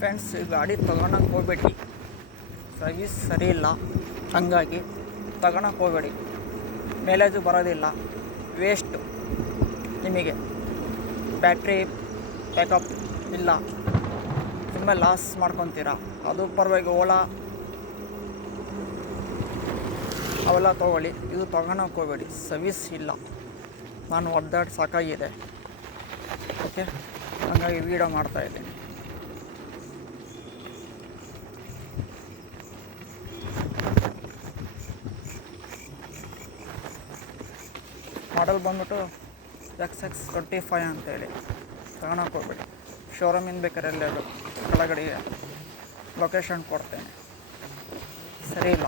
Friends, ಈ ಗಾಡಿ ತೊಗೊಳಕ್ಕೆ ಹೋಗ್ಬೇಡಿ, ಸರ್ವಿಸ್ ಸರಿ ಇಲ್ಲ. ಹಾಗಾಗಿ ತಗೊಳಕ್ಕೆ ಹೋಗಬೇಡಿ. ಮೈಲೇಜು ಬರೋದಿಲ್ಲ, ವೇಸ್ಟು. ನಿಮಗೆ ಬ್ಯಾಟ್ರಿ ಬ್ಯಾಕಪ್ ಇಲ್ಲ, ತುಂಬ ಲಾಸ್ ಮಾಡ್ಕೊತೀರ. ಅದು ಪರವಾಗಿ ಓಲಾ ಅವೆಲ್ಲ ತೊಗೊಳ್ಳಿ, ಇದು ತೊಗೊಳಕ್ಕೆ ಹೋಗಬೇಡಿ, ಸರ್ವಿಸ್ ಇಲ್ಲ. ನಾನು ಒದ್ದಾಡಿ ಸಾಕಾಗಿದೆ. ಓಕೆ, ಹಾಗಾಗಿ ವೀಡಿಯೋ ಮಾಡ್ತಾಯಿದ್ದೀನಿ. ಮಾಡಲ್ ಬಂದ್ಬಿಟ್ಟು XX25 ಅಂತೇಳಿ. ತಗೊಳಕ್ಕೆ ಹೋಗ್ಬೇಡಿ. ಶೋರೂಮಿಂದ ಬೇಕಾದ್ರೆ ಎಲ್ಲೆಲ್ಲೋ ಕೆಳಗಡೆ ಲೊಕೇಶನ್ ಕೊಡ್ತೇನೆ. ಸರಿ ಇಲ್ಲ.